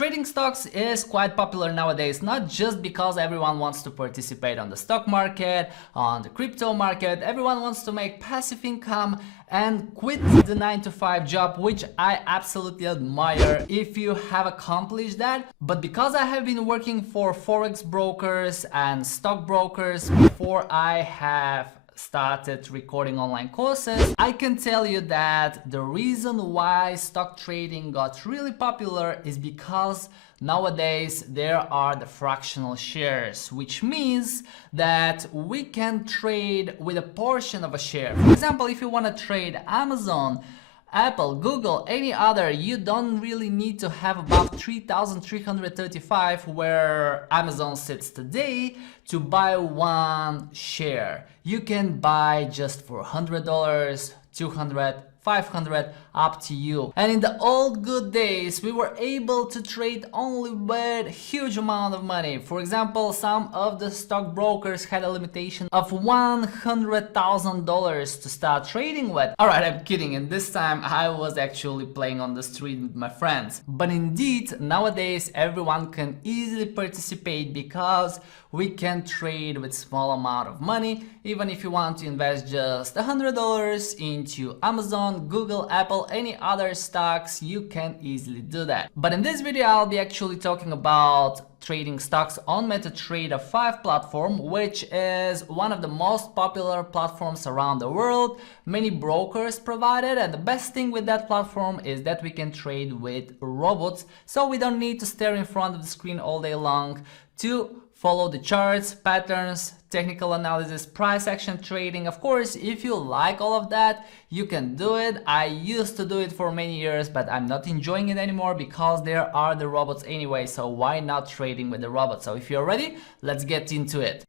Trading stocks is quite popular nowadays, not just because everyone wants to participate on the stock market, on the crypto market. Everyone wants to make passive income and quit the 9-to-5 job, which I absolutely admire if you have accomplished that. But because I have been working for forex brokers and stock brokers before I have started recording online courses, I can tell you that the reason why stock trading got really popular is because nowadays there are the fractional shares, which means that we can trade with a portion of a share. For example, if you want to trade Amazon, Apple, Google, any other, you don't really need to have about 3,335 where Amazon sits today to buy one share. You can buy just for $100, 200, 500, up to you. And in the old good days, we were able to trade only with huge amount of money. For example, some of the stock brokers had a limitation of $100,000 to start trading with. Alright, I'm kidding, and this time I was actually playing on the street with my friends. But indeed, nowadays everyone can easily participate because we can trade with small amount of money. Even if you want to invest just $100 into Amazon, Google, Apple, any other stocks, you can easily do that. But in this video, I'll be actually talking about trading stocks on MetaTrader 5 platform, which is one of the most popular platforms around the world. Many brokers provide it, and the best thing with that platform is that we can trade with robots, so we don't need to stare in front of the screen all day long to follow the charts, patterns, technical analysis, price action trading. Of course, if you like all of that, you can do it. I used to do it for many years, but I'm not enjoying it anymore because there are the robots anyway, so why not trading with the robots? So if you're ready, let's get into it.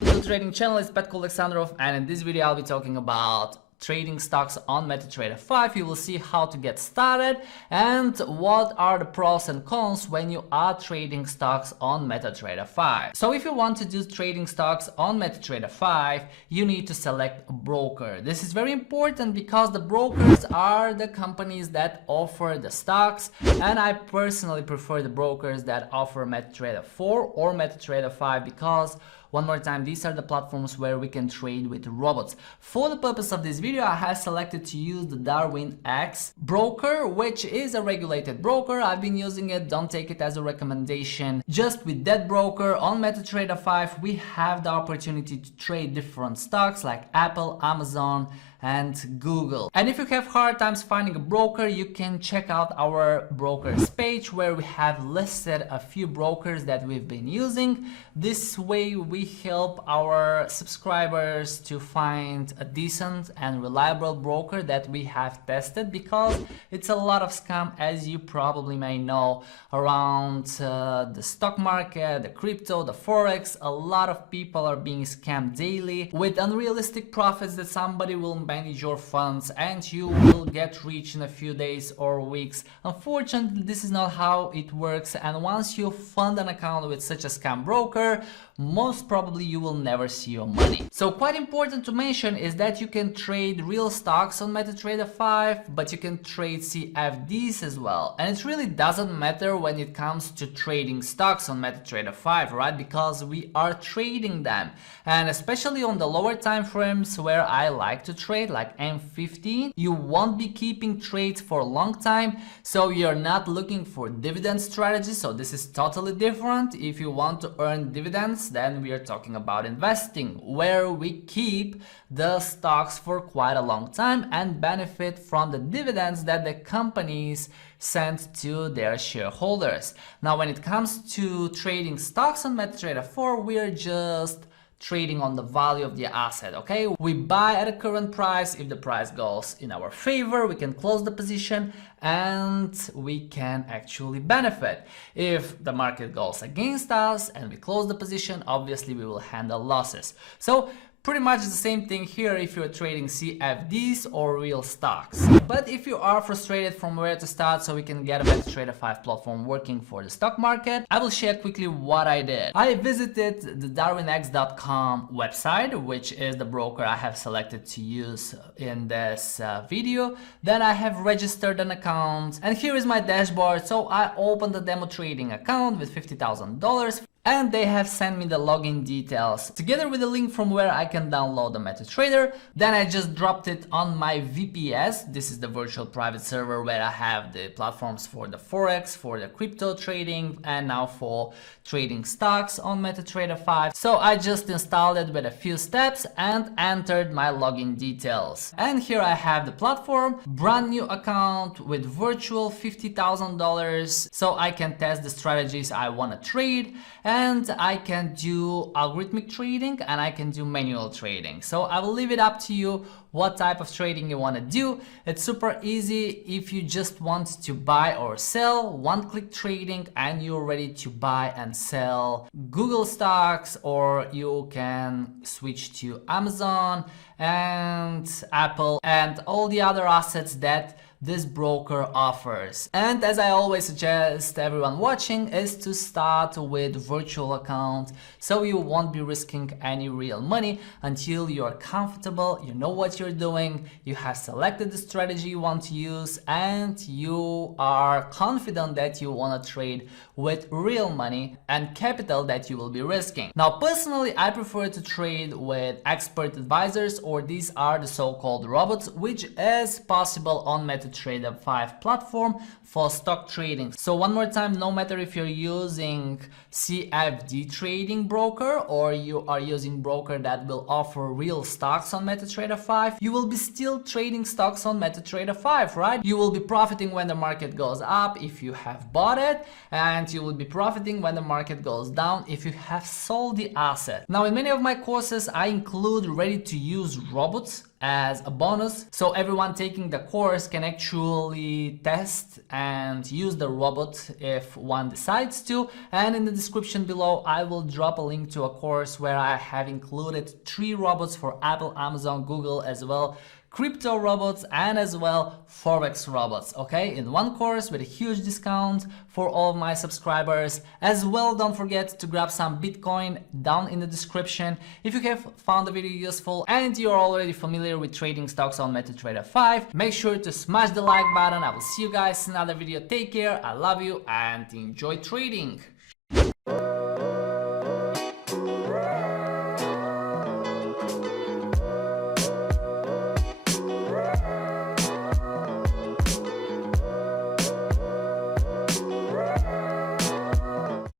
The trading channel is Petko Alexandrov, and in this video I'll be talking about trading stocks on MetaTrader 5. You will see how to get started and what are the pros and cons when you are trading stocks on MetaTrader 5. So if you want to do trading stocks on MetaTrader 5, you need to select a broker. This is very important because the brokers are the companies that offer the stocks, and I personally prefer the brokers that offer MetaTrader 4 or MetaTrader 5 because, one more time, these are the platforms where we can trade with robots. For the purpose of this video, I have selected to use the Darwin X broker, which is a regulated broker. I've been using it, don't take it as a recommendation. Just with that broker on MetaTrader 5, we have the opportunity to trade different stocks like Apple, Amazon, and Google. And if you have hard times finding a broker, you can check out our brokers page where we have listed a few brokers that we've been using. This way we help our subscribers to find a decent and reliable broker that we have tested, because it's a lot of scam, as you probably may know, around the stock market, the crypto, the forex. A lot of people are being scammed daily with unrealistic profits that somebody will manage your funds and you will get rich in a few days or weeks. Unfortunately, this is not how it works, and once you fund an account with such a scam broker, most probably you will never see your money. So quite important to mention is that you can trade real stocks on MetaTrader 5, but you can trade CFDs as well. And it really doesn't matter when it comes to trading stocks on MetaTrader 5, right? Because we are trading them. And especially on the lower time frames where I like to trade, like M15, you won't be keeping trades for a long time, so you're not looking for dividend strategies. So this is totally different. If you want to earn dividends, then we are talking about investing, where we keep the stocks for quite a long time and benefit from the dividends that the companies send to their shareholders. Now, when it comes to trading stocks on MetaTrader 4, we are just trading on the value of the asset. Okay, we buy at a current price. If the price goes in our favor, we can close the position and we can actually benefit. If the market goes against us and we close the position, obviously we will handle losses. So Pretty much the same thing here if you're trading CFDs or real stocks. But if you are frustrated from where to start so we can get a MetaTrader 5 platform working for the stock market, I will share quickly what I did. I visited the darwinx.com website, which is the broker I have selected to use in this video. Then I have registered an account, and here is my dashboard. So I opened a demo trading account with $50,000. And they have sent me the login details together with a link from where I can download the MetaTrader. Then I just dropped it on my VPS. This is the virtual private server where I have the platforms for the Forex, for the crypto trading, and now for trading stocks on MetaTrader 5. So I just installed it with a few steps and entered my login details. And here I have the platform, brand new account with virtual $50,000. So I can test the strategies I want to trade. And I can do algorithmic trading and I can do manual trading. So I will leave it up to you what type of trading you want to do. It's super easy. If you just want to buy or sell, one-click trading, and you're ready to buy and sell Google stocks, or you can switch to Amazon and Apple and all the other assets that this broker offers. And as I always suggest everyone watching is to start with virtual account, so you won't be risking any real money until you're comfortable, you know what you're doing, you have selected the strategy you want to use, and you are confident that you want to trade with real money and capital that you will be risking. Now personally I prefer to trade with expert advisors, or these are the so-called robots, which is possible on MetaTrader 5 platform for stock trading. So one more time, no matter if you're using CFD trading broker or you are using broker that will offer real stocks on MetaTrader 5, you will be still trading stocks on MetaTrader 5, right? You will be profiting when the market goes up if you have bought it, and you will be profiting when the market goes down if you have sold the asset. Now in many of my courses I include ready to use robots as a bonus, so everyone taking the course can actually test and use the robot if one decides to. And in the description below I will drop a link to a course where I have included 3 robots for Apple, Amazon, Google, as well crypto robots and as well Forex robots, okay, in one course with a huge discount for all of my subscribers. As well, don't forget to grab some Bitcoin down in the description. If you have found the video useful and you're already familiar with trading stocks on MetaTrader 5, make sure to smash the like button. I will see you guys in another video. Take care, I love you, and enjoy trading.